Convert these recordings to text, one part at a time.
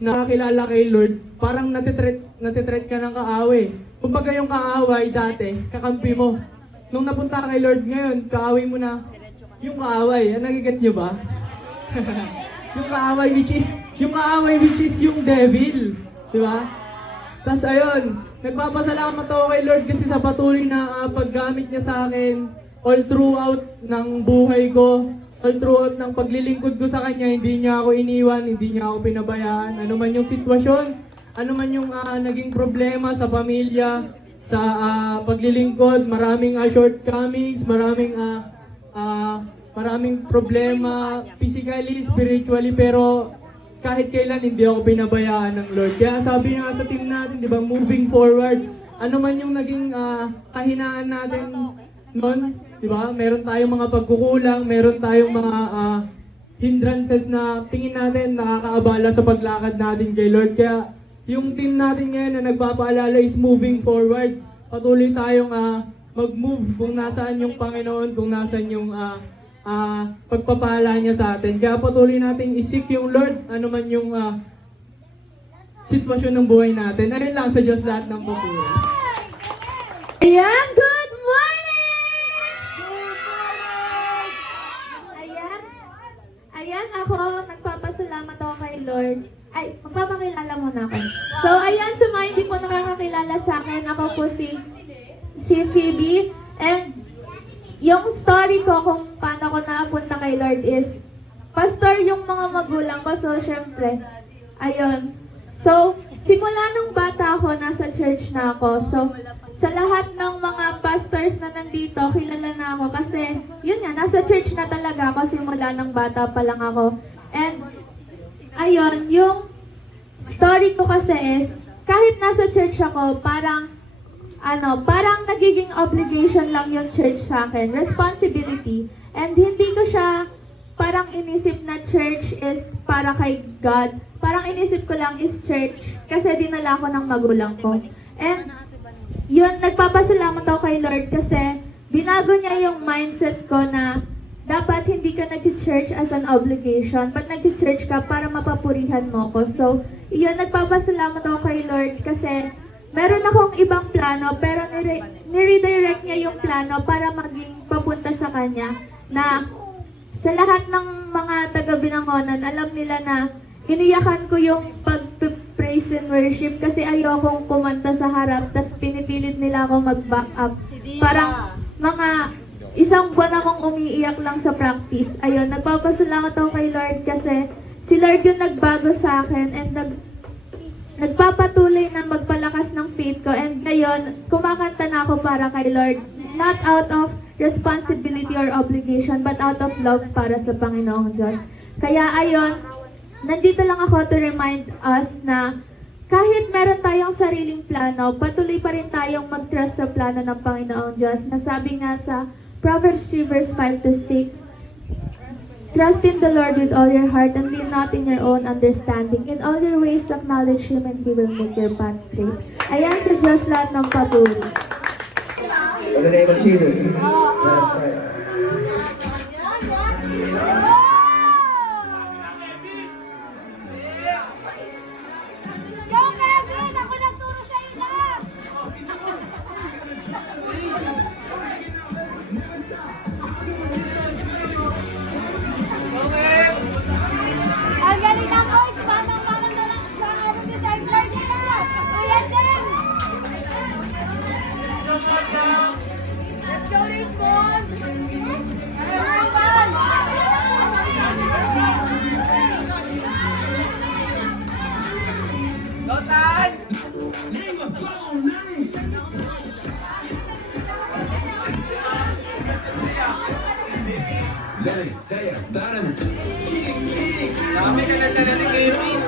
nakakilala kay Lord, parang natitreat ka ng kaaway. Kumbaga yung kaaway dati, kakampi mo. Nung napunta ka kay Lord ngayon, kaaway mo na yung kaaway. Nagigets nyo ba? yung kaaway which is yung devil. Di ba? Tapos ayun, nagpapasalamat ako kay Lord kasi sa patuloy na paggamit niya sa akin all throughout ng buhay ko, all throughout ng paglilingkod ko sa Kanya, hindi niya ako iniwan, hindi niya ako pinabayaan. Ano man yung sitwasyon, ano man yung naging problema sa pamilya, sa paglilingkod, maraming shortcomings, maraming problema, physically, spiritually, pero kahit kailan hindi ako pinabayaan ng Lord. Kaya sabi nga sa team natin, di ba, moving forward, ano man yung naging kahinaan natin noon, di ba, meron tayong mga pagkukulang, meron tayong mga hindrances na tingin natin nakakaabala sa paglakad natin kay Lord. Kaya yung team natin ngayon na nagpapaalala is moving forward. Patuloy tayong mag-move kung nasaan yung Panginoon, kung nasaan yung pagpapala niya sa atin. Kaya patuloy nating isik yung Lord, ano man yung sitwasyon ng buhay natin. Ayun lang, sa Diyos lahat ng papuri. Ayan, good morning! Ayan, ako, nagpapasalamat ako kay Lord. Ay, magpapakilala muna ako. So, ayan, sa mga hindi po nakakakilala sa akin, ako po si Phoebe. And yung story ko kung paano ako naapunta kay Lord is, pastor yung mga magulang ko, so syempre, ayun. So, simula nung bata ako, nasa church na ako. So, sa lahat ng mga pastors na nandito, kilala na ako kasi, yun nga, nasa church na talaga ako, simula nung bata pa lang ako. And, ayun, yung story ko kasi is, kahit nasa church ako, parang nagiging obligation lang yung church sa akin, responsibility. And hindi ko siya parang inisip na church is para kay God. Parang inisip ko lang is church kasi dinala ko ng magulang ko. And yun, nagpapasalamat ako kay Lord kasi binago niya yung mindset ko na dapat hindi ka nag-church as an obligation, but nag-church ka para mapapurihan mo ko. So, yun, nagpapasalamat ako kay Lord kasi meron akong ibang plano, pero niredirect niya yung plano para maging papunta sa Kanya. Na sa lahat ng mga taga-Binangonan, alam nila na iniyakan ko yung pag-praise and worship kasi ayokong kumanta sa harap, tas pinipilit nila ako mag-back up. Parang mga isang buwan akong umiiyak lang sa practice. Ayun, nagpapasalamat ako kay Lord kasi si Lord yung nagbago sa akin and nagpapatuloy na magpalakas ng faith ko. And ngayon, kumakanta na ako para kay Lord. Not out of responsibility or obligation, but out of love para sa Panginoong Diyos. Kaya ayun, nandito lang ako to remind us na kahit meron tayong sariling plano, patuloy pa rin tayong mag-trust sa plano ng Panginoong Diyos. Nasabi nga sa Proverbs 3 verse 5 to 6, trust in the Lord with all your heart and lean not in your own understanding. In all your ways, acknowledge Him and He will make your path straight. Ayan sa Diyos lahat ng papuri. In the name of Jesus, let us pray. Ang galing ng boys, manang-manang na lang sa ni Tyler nila. Ayan din. Let's go, Richmond. Lotan! Zaya, Taran. Dami ka lang talaga ni Kevin.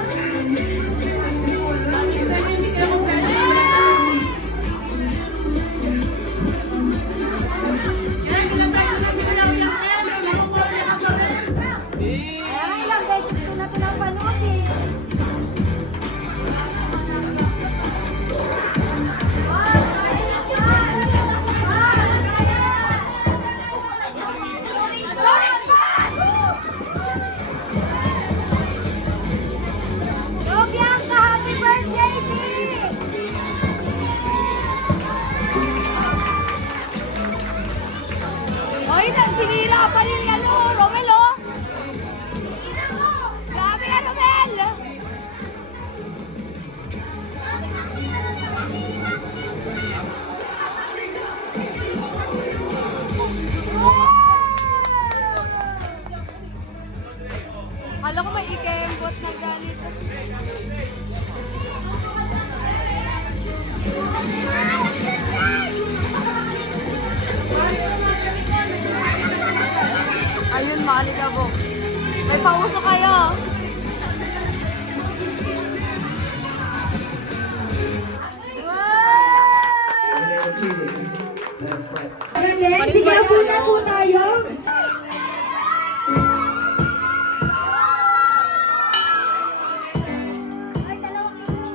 Ilang beses ko na ito napanood eh. Ayun, makaligabok. May pauso kayo. In the name of Jesus, let us pray. Ayan, sige, apo na po tayo. Ay, dalawang ilaw.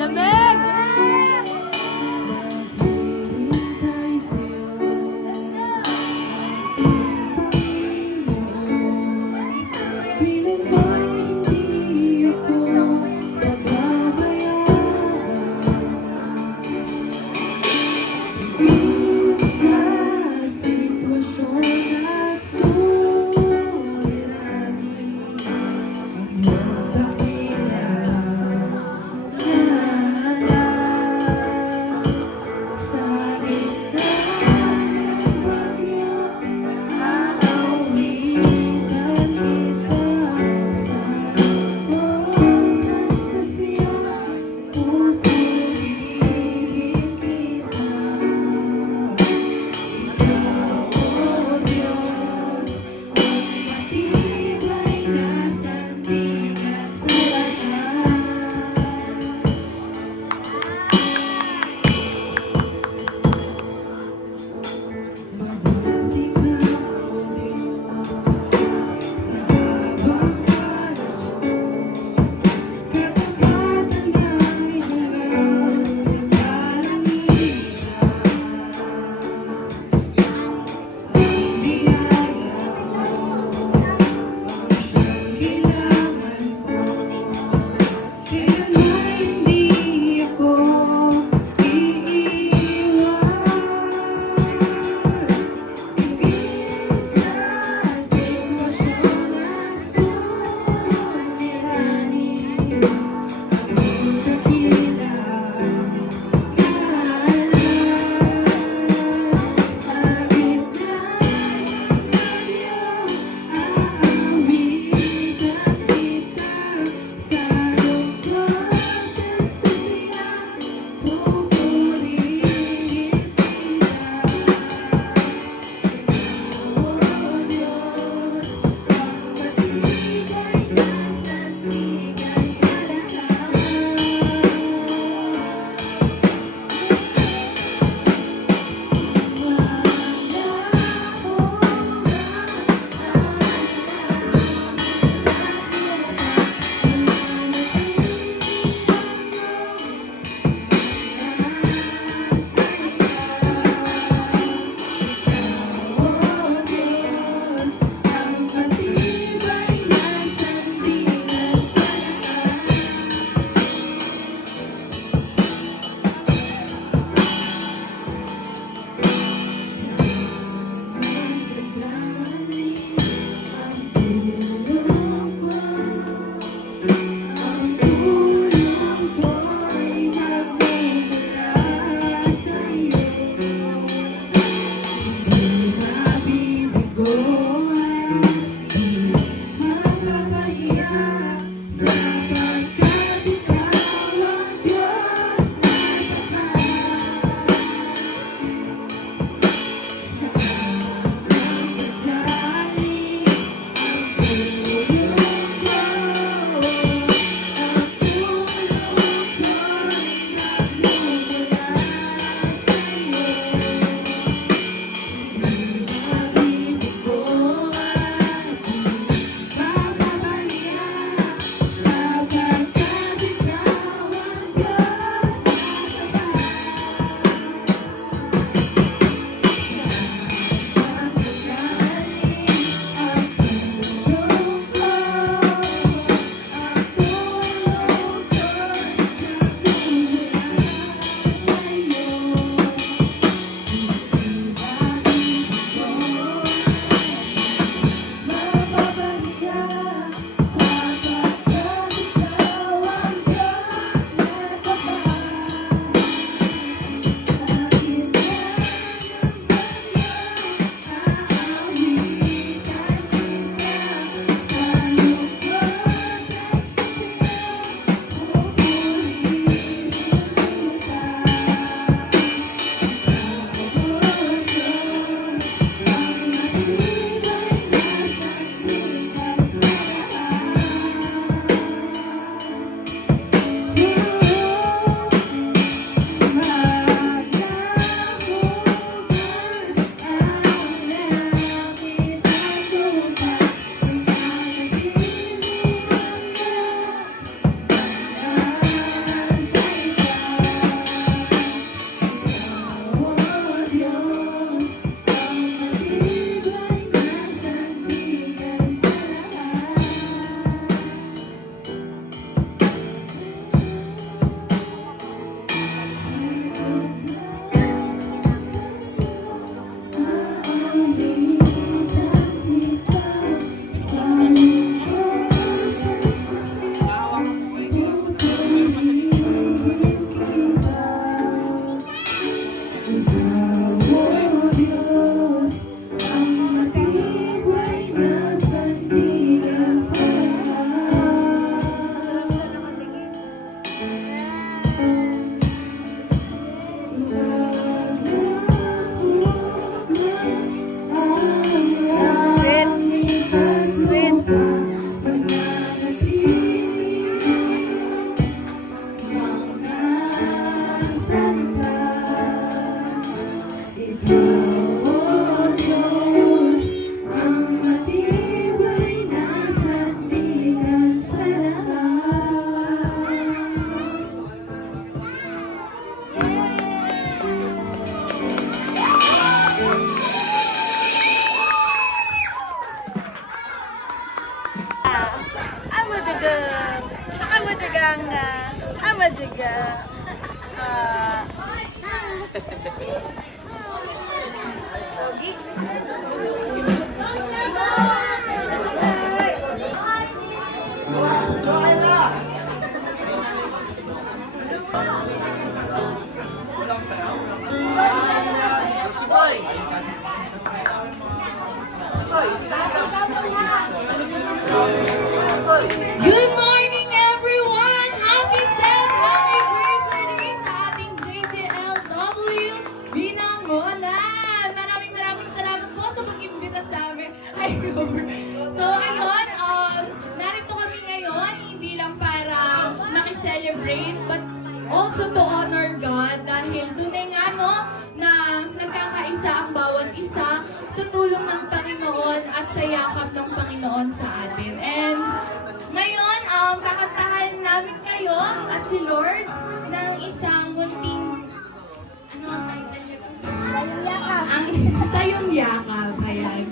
Lamig! Good morning, everyone! Happy 10th anniversary sa ating JCLW Binangonan! Maraming salamat po sa pag-imbita sa amin. So, ayun, narito kami ngayon, hindi lang para makiselebrate, but also to honor God dahil tunay nga, no, na nagkakaisa ang bawat isa sa tulong ng Panginoon at sa yakap ng Panginoon sa atin. And ngayon, kakantahan namin kayo at si Lord ng isang munting, ano ang title nito? Ang Sayong Yakap. Ayan.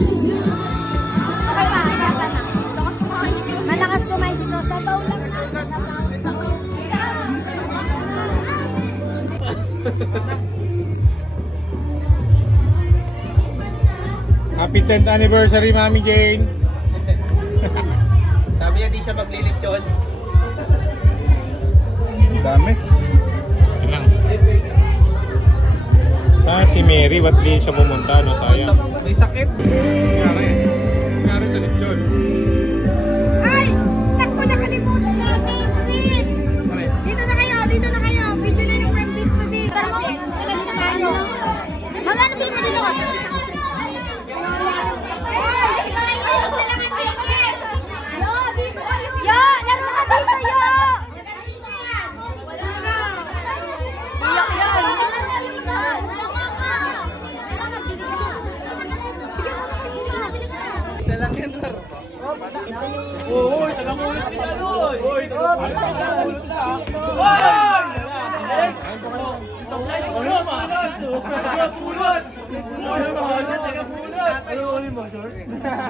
Okay ba? Malakas kumain dito. Sabaw lang na. Happy 10th anniversary, Mami Jane. Sabi niya di siya maglilitsyon. Dami. Ilang. Si Mary, ba't di siya pumunta? No, sayang. May sakit. Nangyari sa lechon. Ay! Naku, nakalimutan natin! Speed! Dito na kayo! Dito na kayo! Video na yung from this to this. Tara mo! Sila dito tayo! Mga ano din mo dito? Yo! Laro na dito, yo!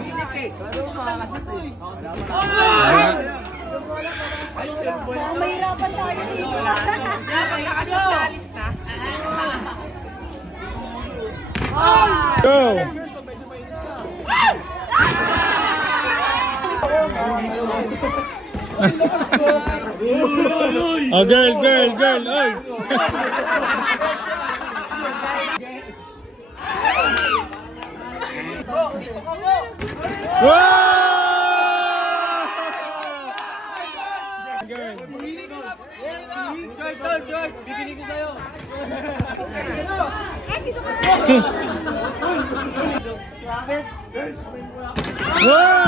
Iyak yan! Mahirapan tayo dito. Go! Oh, girl, oy! Wow!